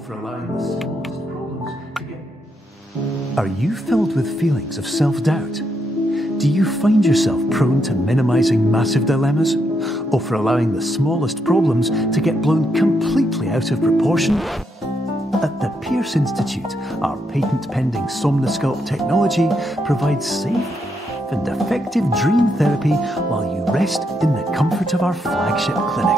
for allowing the smallest problems to get... Are you filled with feelings of self-doubt? Do you find yourself prone to minimizing massive dilemmas? Or for allowing the smallest problems to get blown completely out of proportion? At the Pierce Institute, our patent-pending Somnosculpt technology provides safe and effective dream therapy while you rest in the comfort of our flagship clinic.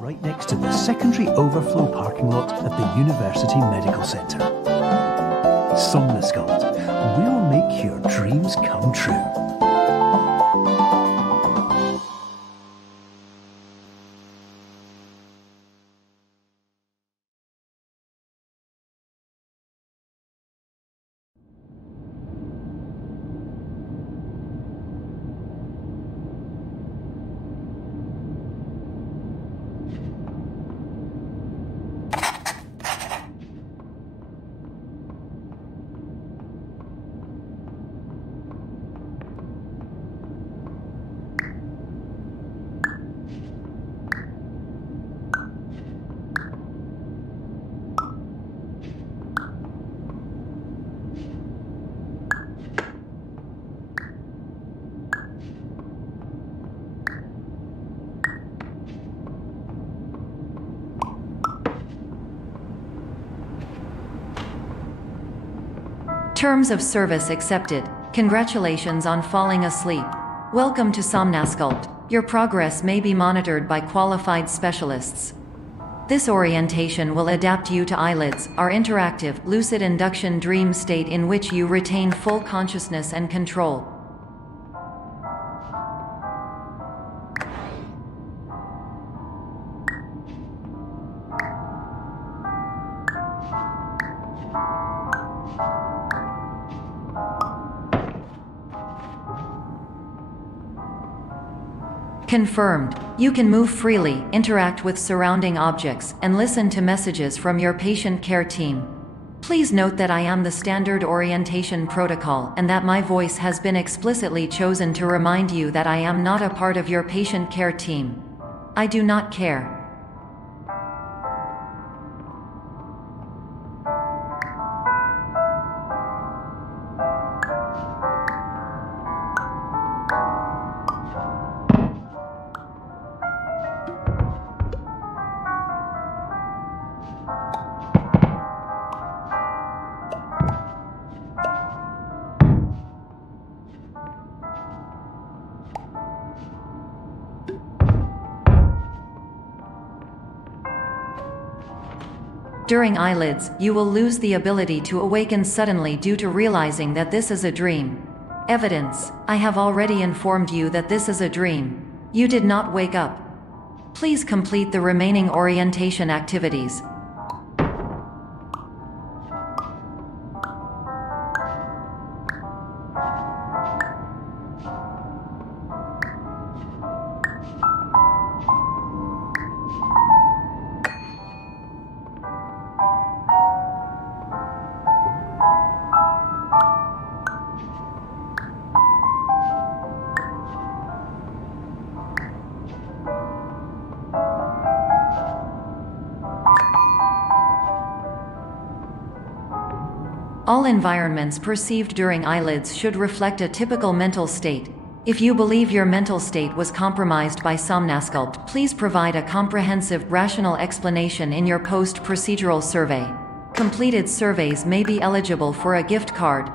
Right next to the secondary overflow parking lot at the University Medical Centre. Somnosculpt, we'll make your dreams come true. Terms of service accepted. Congratulations on falling asleep. Welcome to Somnosculpt. Your progress may be monitored by qualified specialists. This orientation will adapt you to eyelids, our interactive, lucid induction dream state in which you retain full consciousness and control. Confirmed. You can move freely, interact with surrounding objects, and listen to messages from your patient care team. Please note that I am the standard orientation protocol and that my voice has been explicitly chosen to remind you that I am not a part of your patient care team. I do not care. During eyelids, you will lose the ability to awaken suddenly due to realizing that this is a dream. Evidence: I have already informed you that this is a dream. You did not wake up. Please complete the remaining orientation activities. All environments perceived during eyelids should reflect a typical mental state. If you believe your mental state was compromised by Somnosculpt, please provide a comprehensive, rational explanation in your post-procedural survey. Completed surveys may be eligible for a gift card.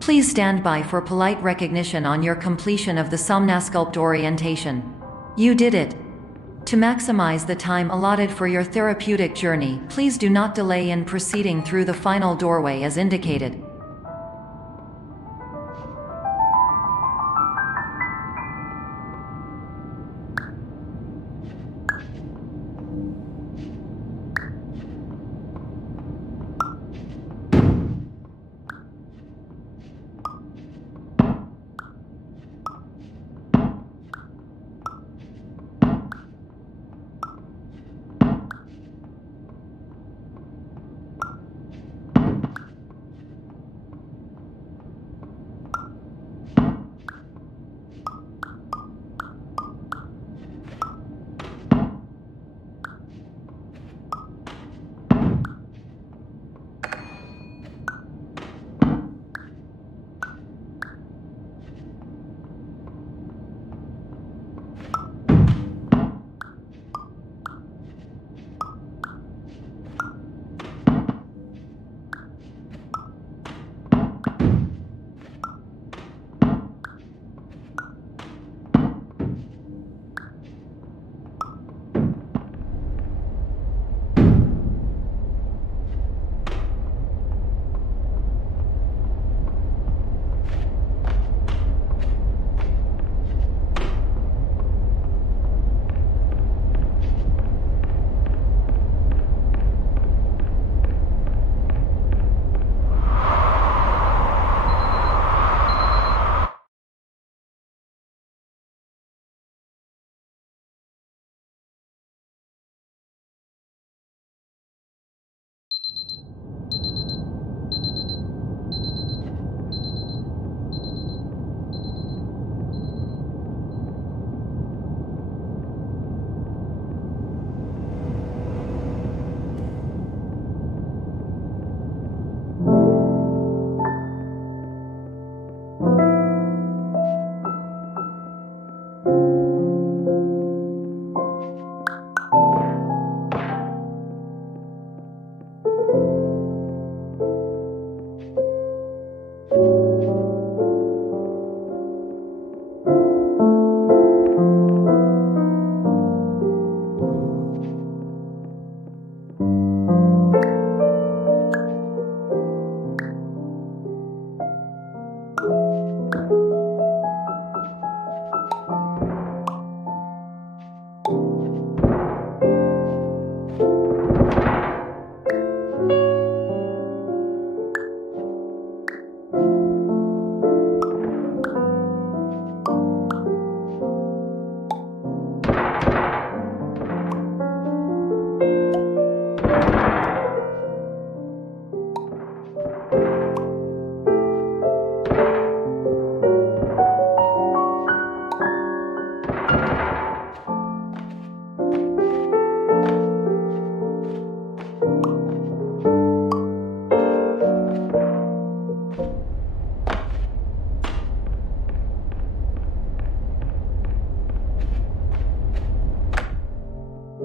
Please stand by for polite recognition on your completion of the Somnasculpt orientation. You did it. To maximize the time allotted for your therapeutic journey, please do not delay in proceeding through the final doorway as indicated.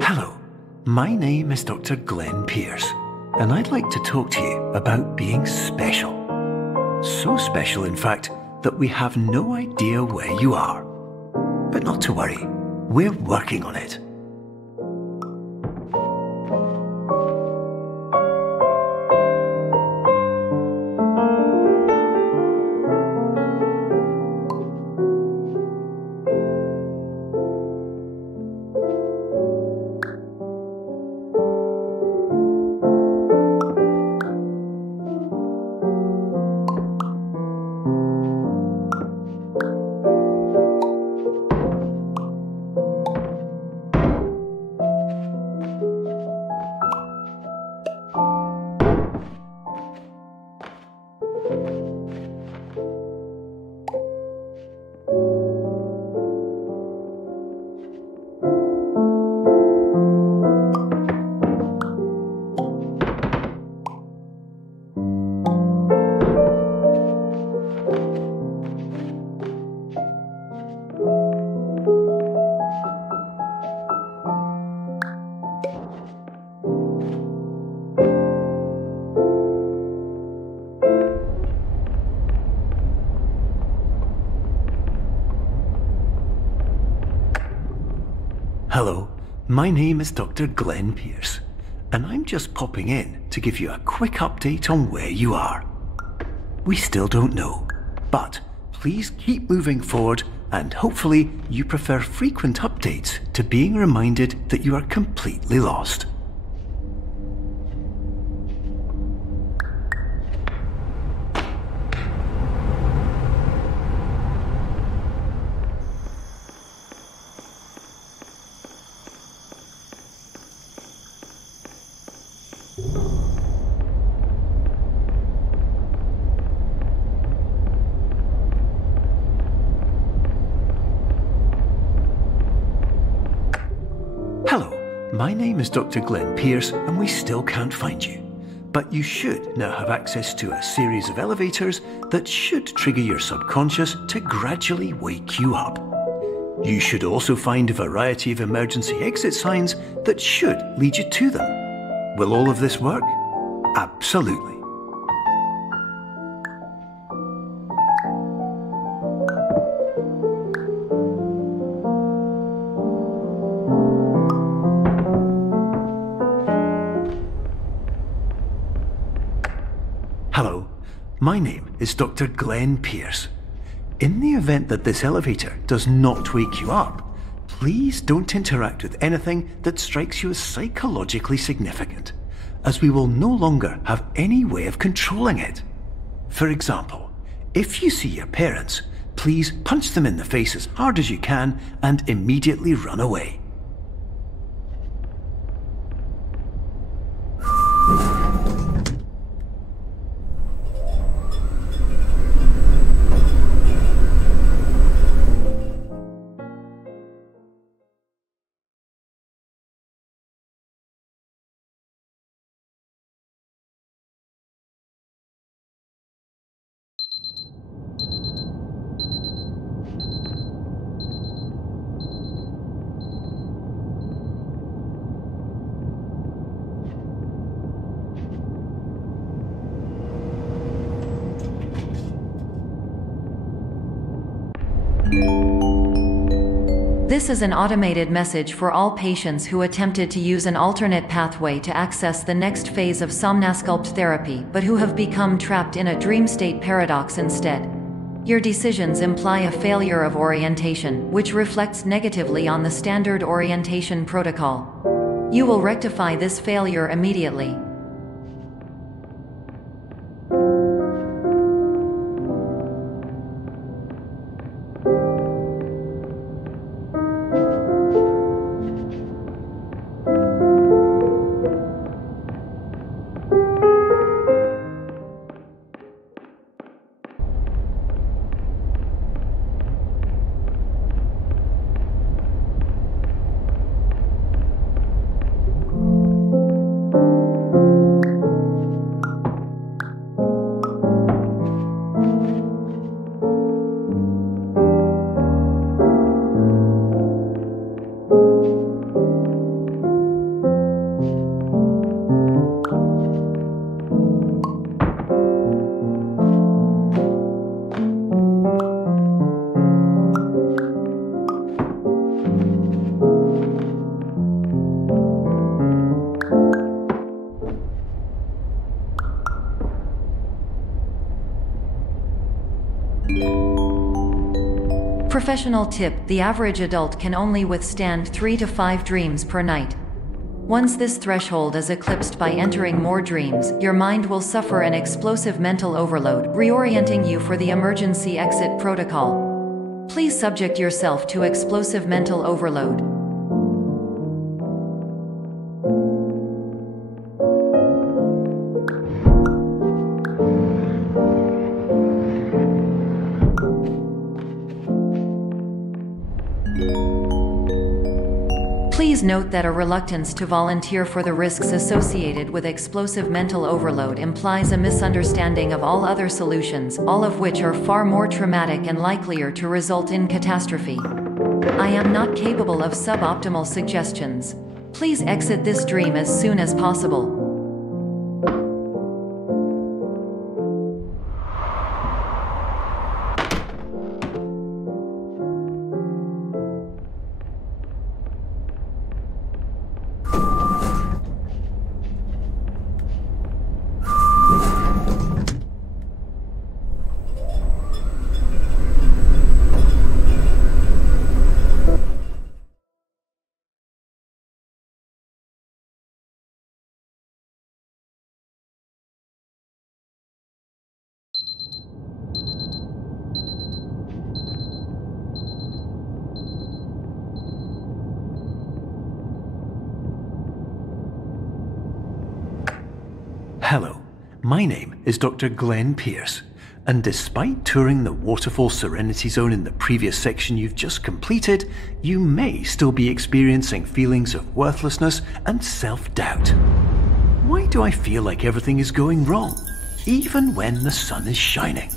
Hello, my name is Dr. Glenn Pierce, and I'd like to talk to you about being special. So special, in fact, that we have no idea where you are. But not to worry, we're working on it. my name is Dr. Glenn Pierce, and I'm just popping in to give you a quick update on where you are. We still don't know, but please keep moving forward, and hopefully you prefer frequent updates to being reminded that you are completely lost. Hello, my name is Dr. Glenn Pierce, and we still can't find you. But you should now have access to a series of elevators that should trigger your subconscious to gradually wake you up. You should also find a variety of emergency exit signs that should lead you to them. Will all of this work? Absolutely. Hello, my name is Dr. Glenn Pierce. In the event that this elevator does not wake you up, please don't interact with anything that strikes you as psychologically significant, as we will no longer have any way of controlling it. For example, if you see your parents, please punch them in the face as hard as you can and immediately run away. This is an automated message for all patients who attempted to use an alternate pathway to access the next phase of Somnasculpt therapy but who have become trapped in a dream state paradox instead. Your decisions imply a failure of orientation, which reflects negatively on the standard orientation protocol. You will rectify this failure immediately. Professional tip: the average adult can only withstand 3 to 5 dreams per night. Once this threshold is eclipsed by entering more dreams, your mind will suffer an explosive mental overload, reorienting you for the emergency exit protocol. Please subject yourself to explosive mental overload. Please note that a reluctance to volunteer for the risks associated with explosive mental overload implies a misunderstanding of all other solutions, all of which are far more traumatic and likelier to result in catastrophe. I am not capable of suboptimal suggestions. Please exit this dream as soon as possible. Hello, my name is Dr. Glenn Pierce, and despite touring the Waterfall Serenity Zone in the previous section you've just completed, you may still be experiencing feelings of worthlessness and self-doubt. Why do I feel like everything is going wrong, even when the sun is shining?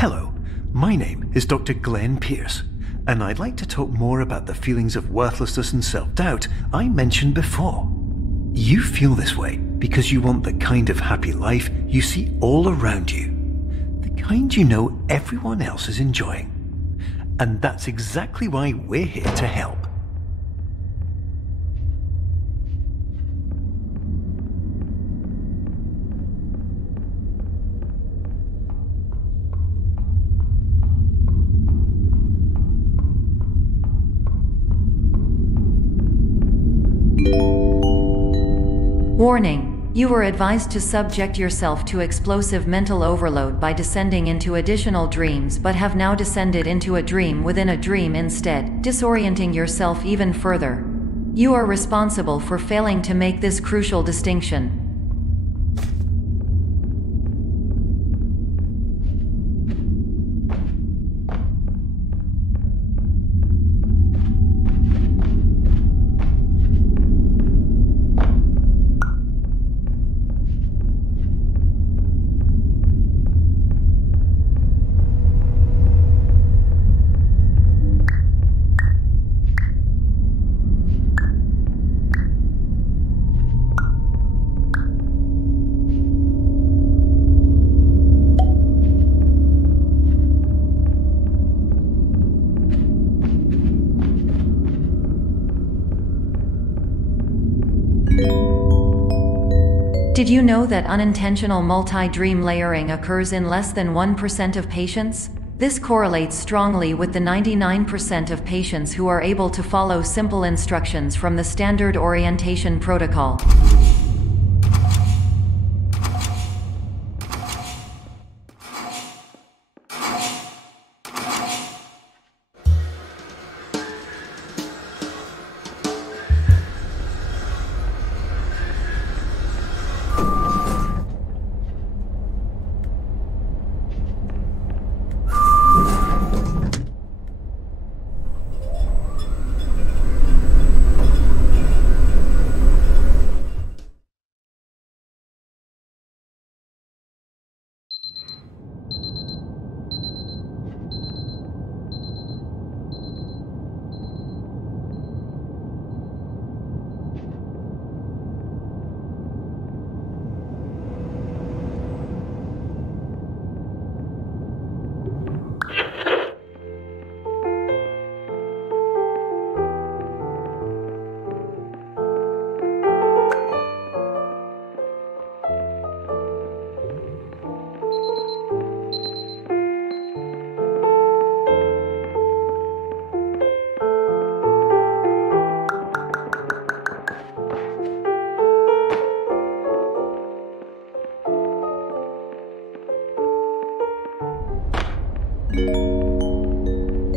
Hello, my name is Dr. Glenn Pierce, and I'd like to talk more about the feelings of worthlessness and self-doubt I mentioned before. You feel this way because you want the kind of happy life you see all around you, the kind you know everyone else is enjoying. And that's exactly why we're here to help. Warning: you were advised to subject yourself to explosive mental overload by descending into additional dreams, but have now descended into a dream within a dream instead, disorienting yourself even further. You are responsible for failing to make this crucial distinction. Did you know that unintentional multi-dream layering occurs in less than 1% of patients? This correlates strongly with the 99% of patients who are able to follow simple instructions from the standard orientation protocol.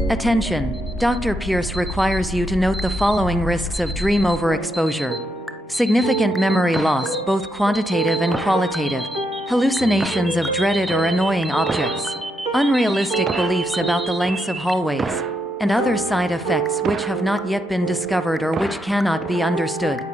Attention! Dr. Pierce requires you to note the following risks of dream overexposure. Significant memory loss, both quantitative and qualitative. Hallucinations of dreaded or annoying objects. Unrealistic beliefs about the lengths of hallways. And other side effects which have not yet been discovered or which cannot be understood.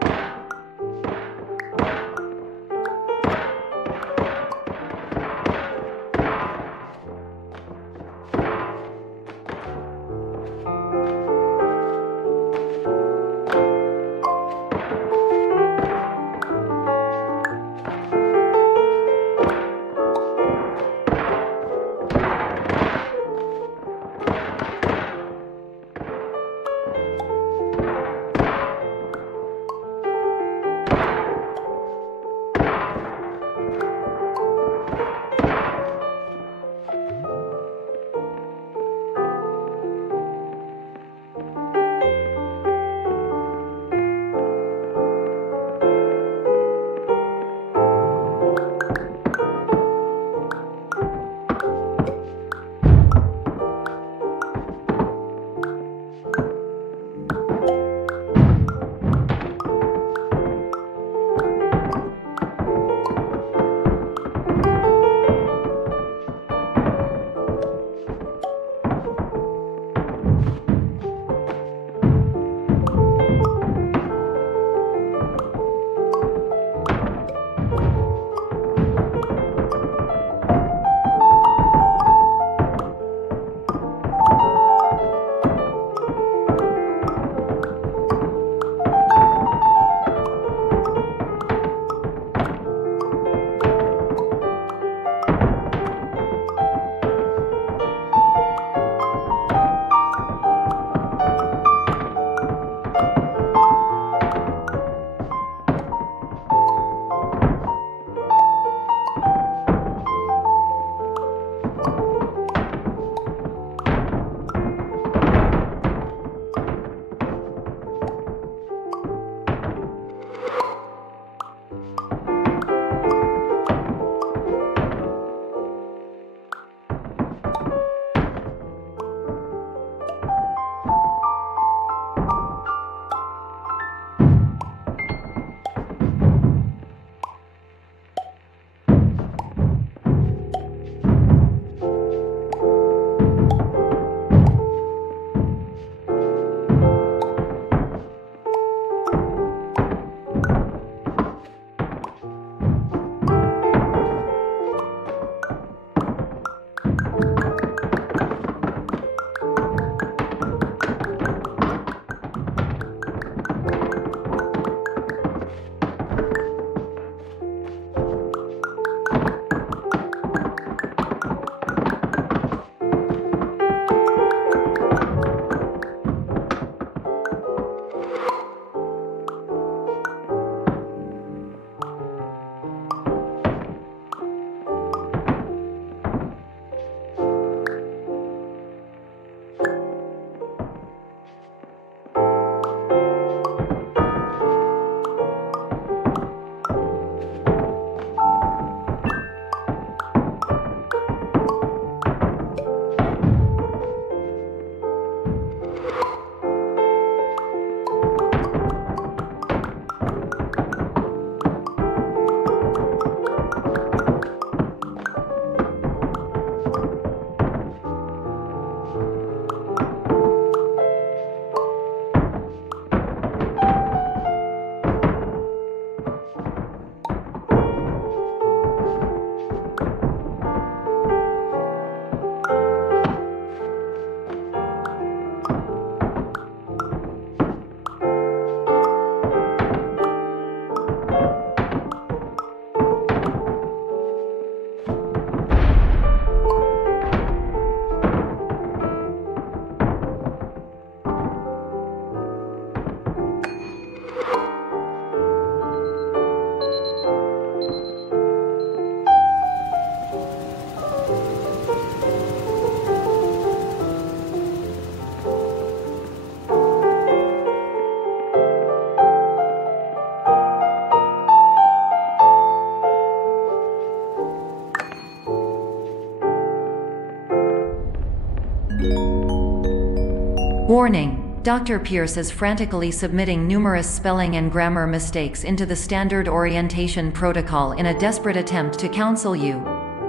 Warning: Dr. Pierce is frantically submitting numerous spelling and grammar mistakes into the standard orientation protocol in a desperate attempt to counsel you.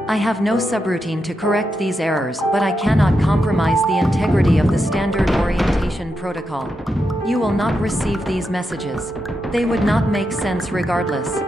I have no subroutine to correct these errors, but I cannot compromise the integrity of the standard orientation protocol. You will not receive these messages. They would not make sense regardless.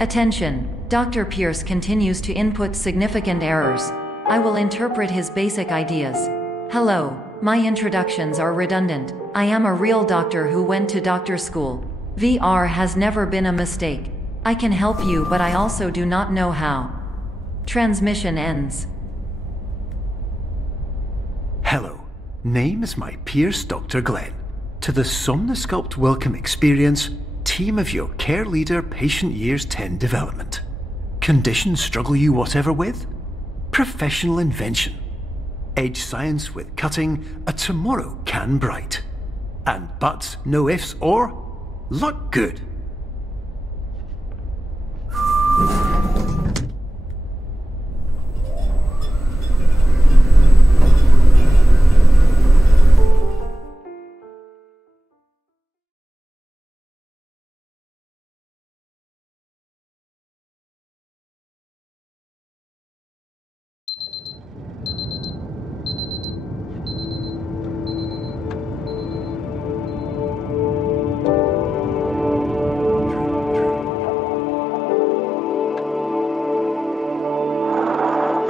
Attention! Dr. Pierce continues to input significant errors. I will interpret his basic ideas. Hello, my introductions are redundant. I am a real doctor who went to doctor school. VR has never been a mistake. I can help you, but I also do not know how. Transmission ends. Hello, name is my Pierce Dr. Glenn. To the Somnosculpt Welcome Experience, team of your care leader patient years 10 development. Conditions struggle you whatever with? Professional invention. Edge science with cutting, a tomorrow can bright. And buts, no ifs or luck good.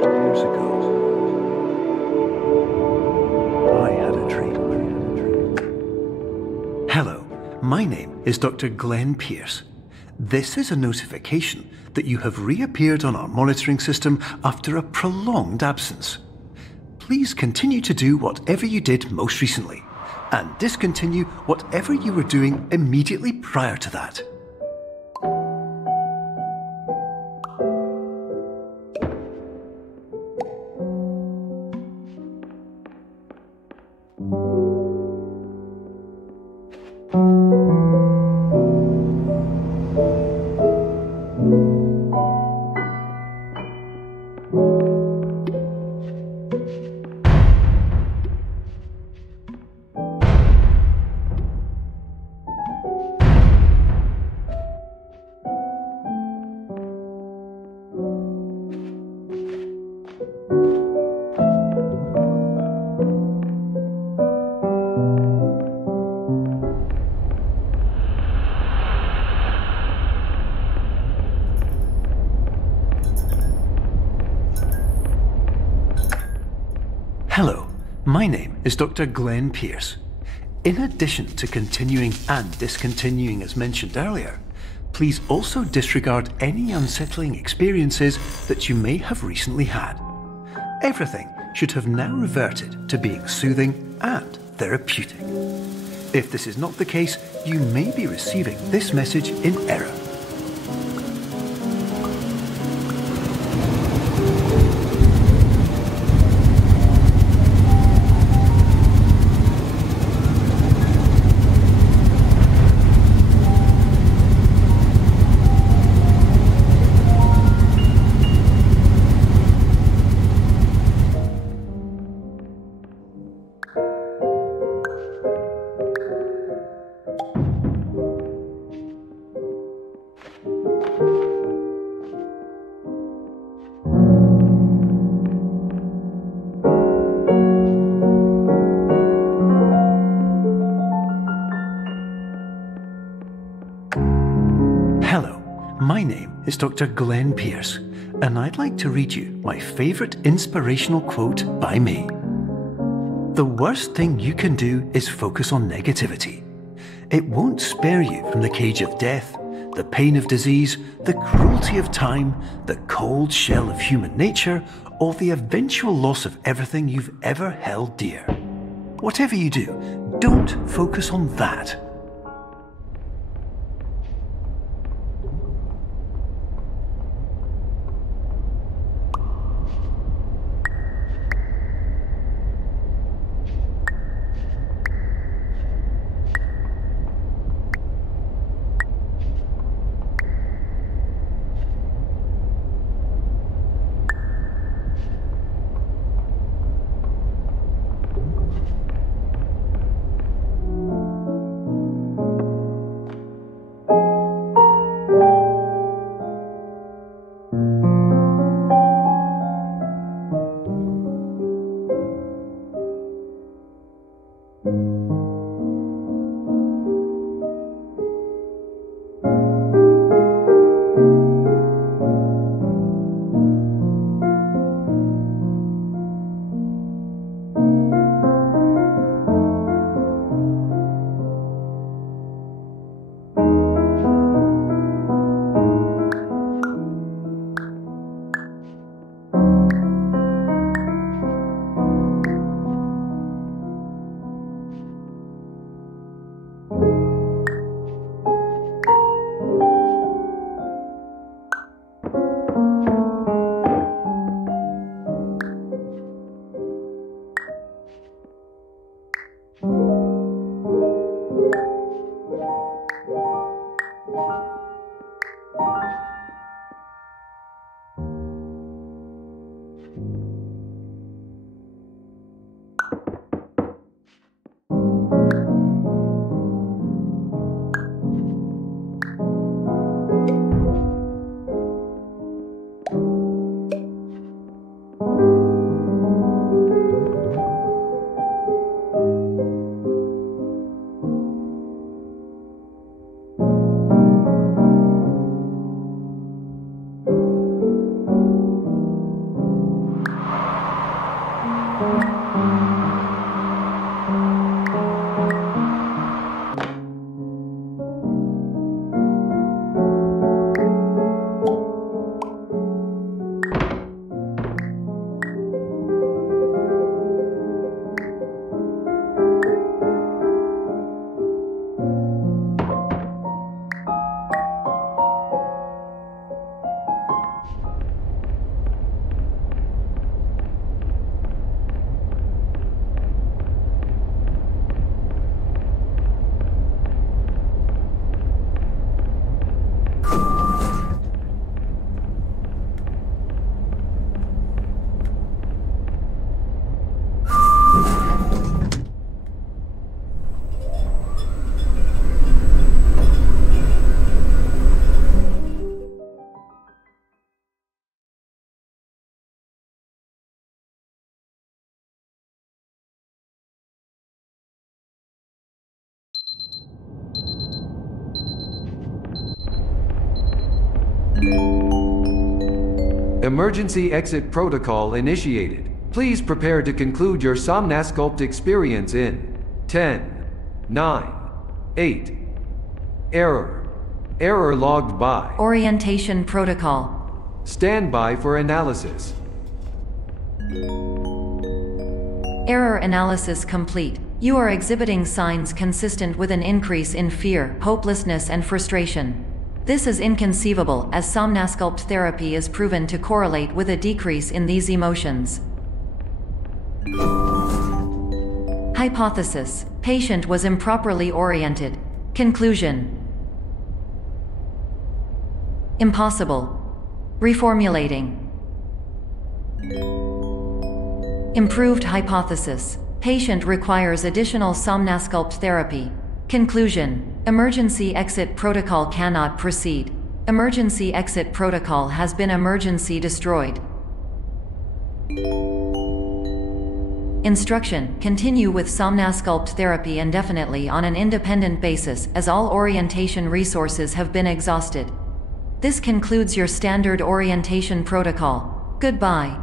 Years ago, I had a dream. Hello, my name is Dr. Glenn Pierce. This is a notification that you have reappeared on our monitoring system after a prolonged absence. Please continue to do whatever you did most recently, and discontinue whatever you were doing immediately prior to that. Hello, my name is Dr. Glenn Pierce. In addition to continuing and discontinuing as mentioned earlier, please also disregard any unsettling experiences that you may have recently had. Everything should have now reverted to being soothing and therapeutic. If this is not the case, you may be receiving this message in error. My name is Dr. Glenn Pierce, and I'd like to read you my favourite inspirational quote by me. The worst thing you can do is focus on negativity. It won't spare you from the cage of death, the pain of disease, the cruelty of time, the cold shell of human nature, or the eventual loss of everything you've ever held dear. Whatever you do, don't focus on that. Emergency exit protocol initiated. Please prepare to conclude your Somnasculpt experience in 10, 9, 8. Error. Error logged by. Orientation protocol. Stand by for analysis. Error analysis complete. You are exhibiting signs consistent with an increase in fear, hopelessness, and frustration. This is inconceivable, as Somnasculpt therapy is proven to correlate with a decrease in these emotions. Hypothesis: patient was improperly oriented. Conclusion: impossible. Reformulating. Improved hypothesis: patient requires additional Somnasculpt therapy. Conclusion: emergency exit protocol cannot proceed. Emergency exit protocol has been emergency destroyed. Instruction: continue with Somnasculpt therapy indefinitely on an independent basis, as all orientation resources have been exhausted. This concludes your standard orientation protocol. Goodbye.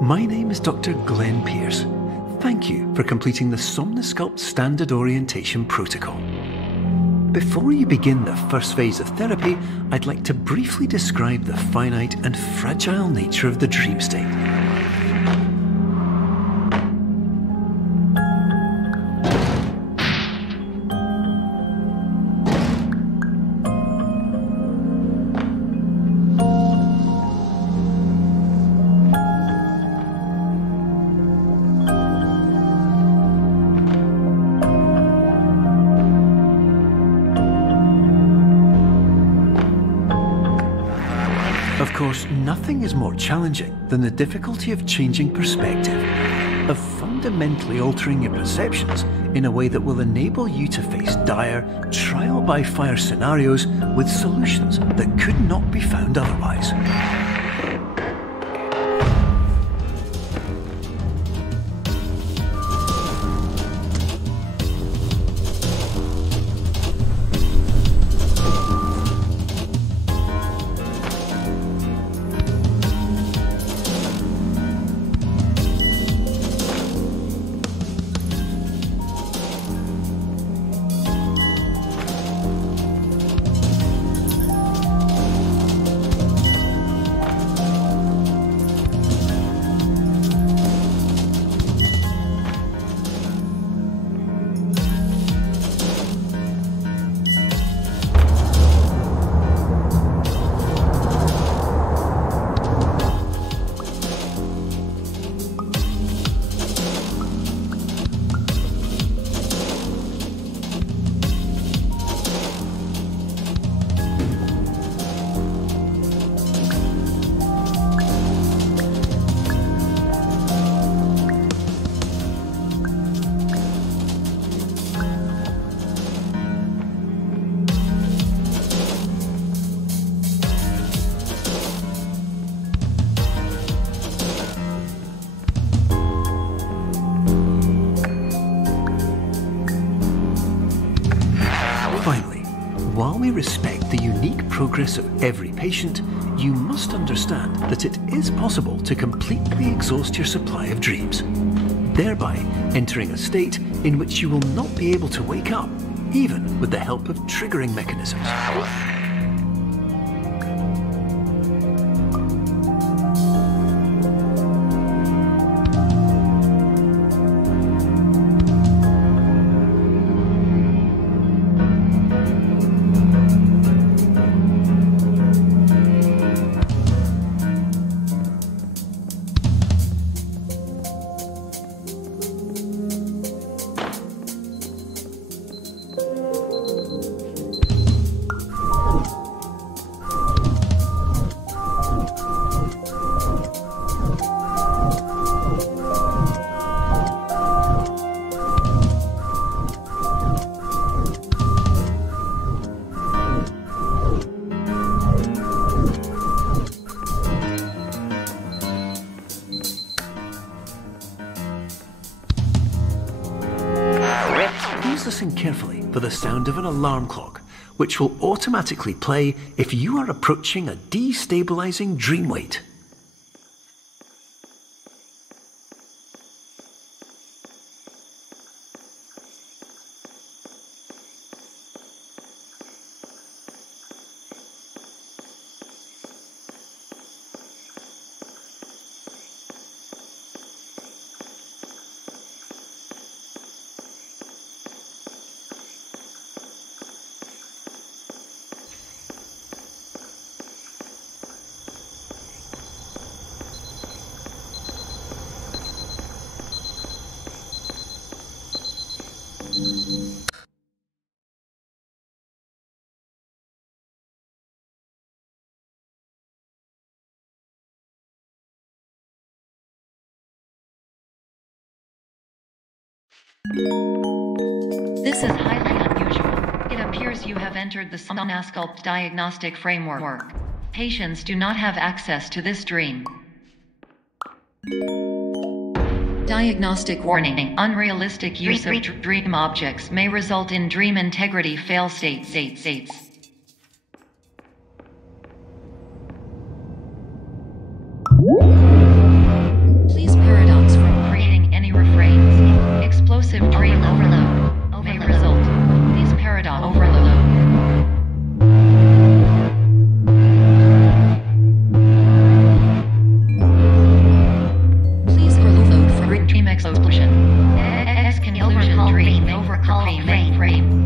My name is Dr. Glenn Pierce. Thank you for completing the Somnasculpt Standard Orientation Protocol. Before you begin the first phase of therapy, I'd like to briefly describe the finite and fragile nature of the dream state. Of course, nothing is more challenging than the difficulty of changing perspective, of fundamentally altering your perceptions in a way that will enable you to face dire, trial-by-fire scenarios with solutions that could not be found otherwise. While we respect the unique progress of every patient, you must understand that it is possible to completely exhaust your supply of dreams. thereby entering a state in which you will not be able to wake up, even with the help of triggering mechanisms. Listen carefully for the sound of an alarm clock, which will automatically play if you are approaching a destabilizing dream weight. This is highly unusual. It appears you have entered the Somnasculpt diagnostic framework. Patients do not have access to this dream. Diagnostic warning. Unrealistic use of dream objects may result in dream integrity fail states. Please paradox from creating any refrains. Explosive dream overload may result. Please paradox overload. Please overload for dream explosion. Conclusion dream overcall frame.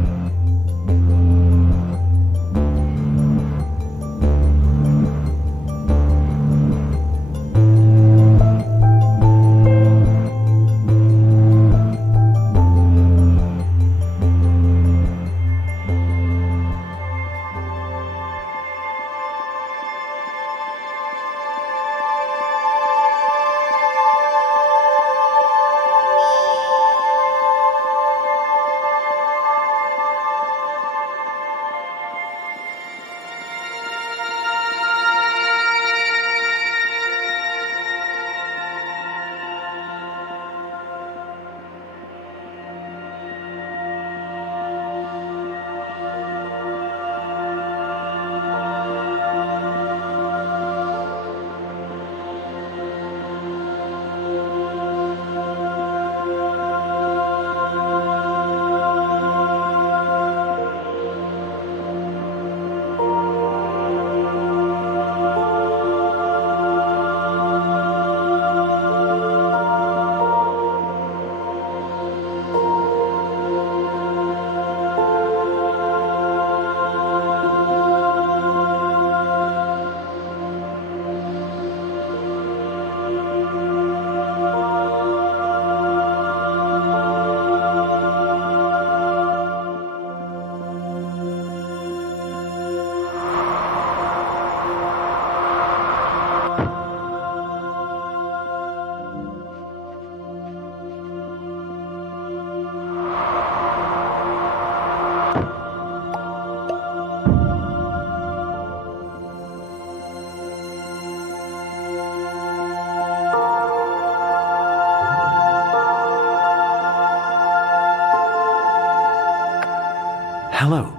Hello,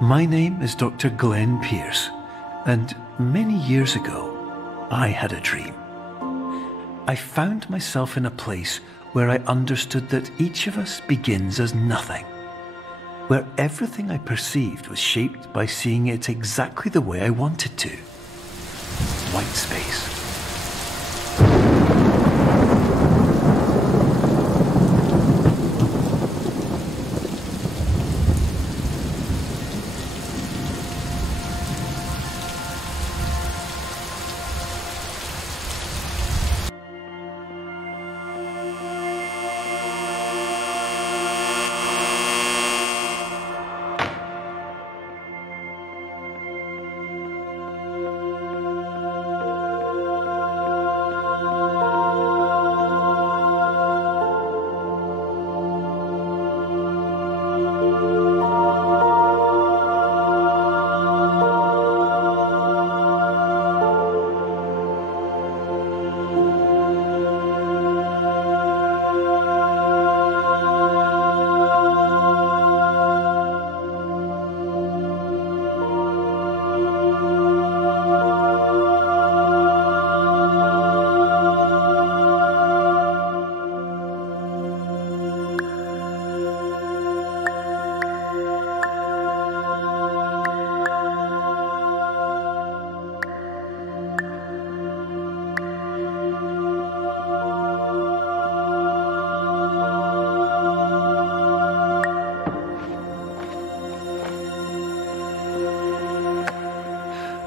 my name is Dr. Glenn Pierce, and many years ago, I had a dream. I found myself in a place where I understood that each of us begins as nothing, where everything I perceived was shaped by seeing it exactly the way I wanted to. White space.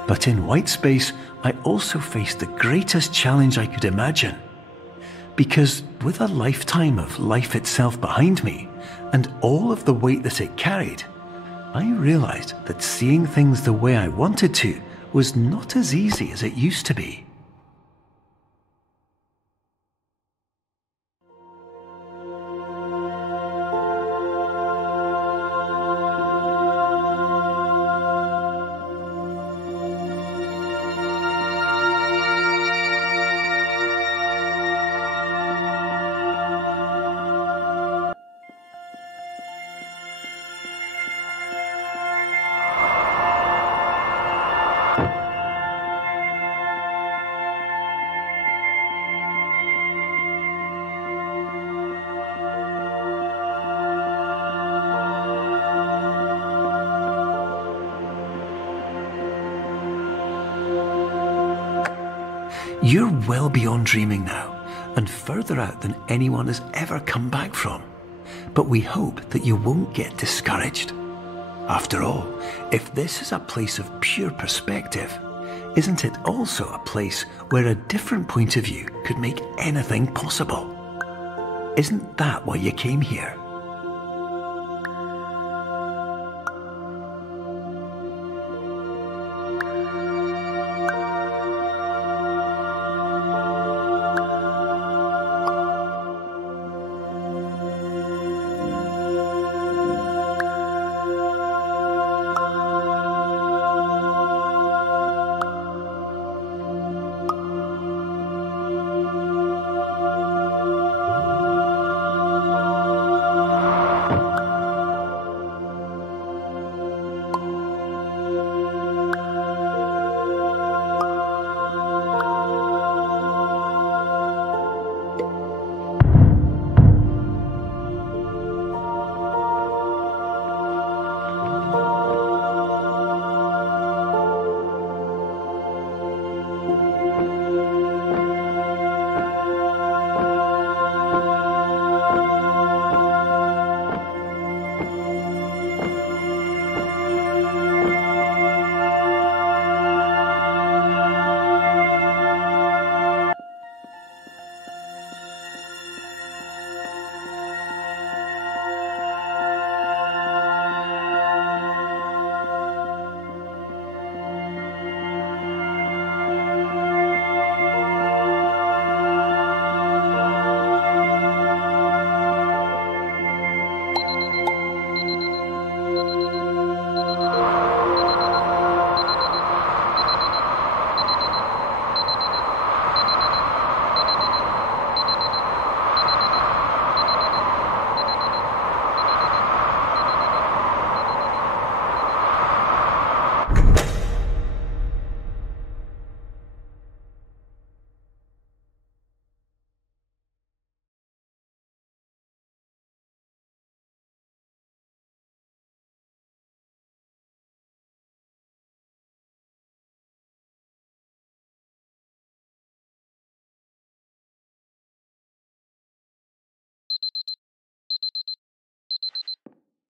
But in white space, I also faced the greatest challenge I could imagine. Because with a lifetime of life itself behind me, and all of the weight that it carried, I realized that seeing things the way I wanted to was not as easy as it used to be. You're well beyond dreaming now, and further out than anyone has ever come back from. But we hope that you won't get discouraged. After all, if this is a place of pure perspective, isn't it also a place where a different point of view could make anything possible? Isn't that why you came here?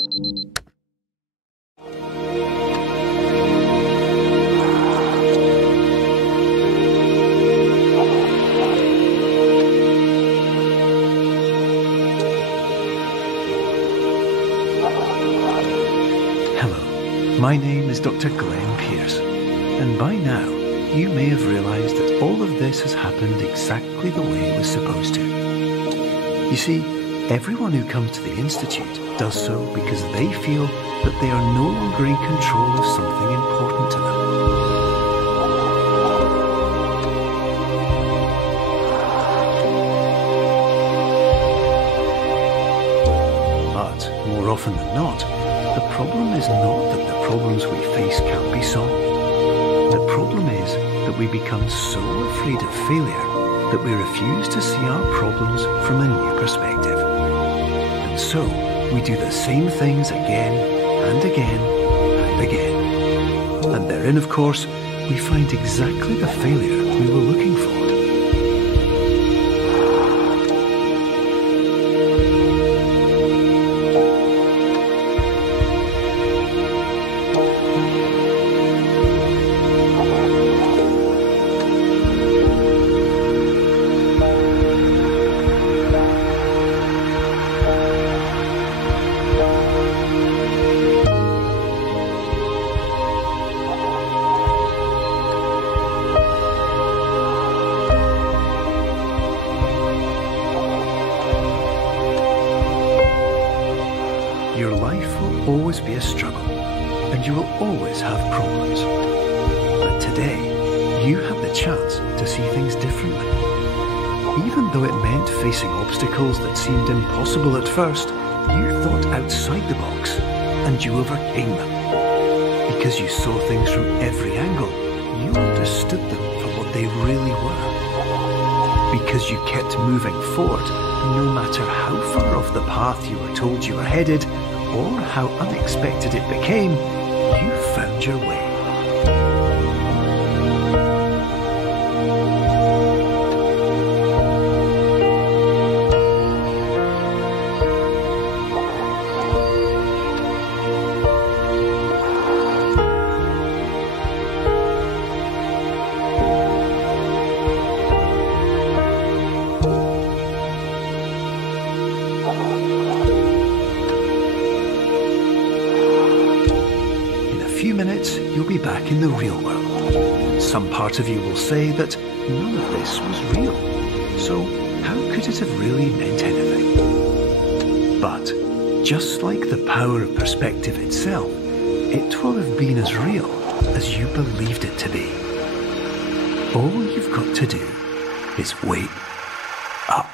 My name is Dr. Glenn Pierce, and by now you may have realised that all of this has happened exactly the way it was supposed to. You see, everyone who comes to the Institute does so because they feel that they are no longer in control of something important to them. But more often than not, the problem is not that the problems we face can't be solved. The problem is that we become so afraid of failure that we refuse to see our problems from a new perspective. And so, we do the same things again and again and again. And therein, of course, we find exactly the failure we were looking for. Your life will always be a struggle, and you will always have problems. But today, you have the chance to see things differently. Even though it meant facing obstacles that seemed impossible at first, you thought outside the box, and you overcame them. Because you saw things from every angle, you understood them for what they really were. Because you kept moving forward, no matter how far off the path you were told you were headed, or how unexpected it became, you found your way. Minutes, you'll be back in the real world. Some part of you will say that none of this was real, so how could it have really meant anything? But just like the power of perspective itself, it will have been as real as you believed it to be. All you've got to do is wake up.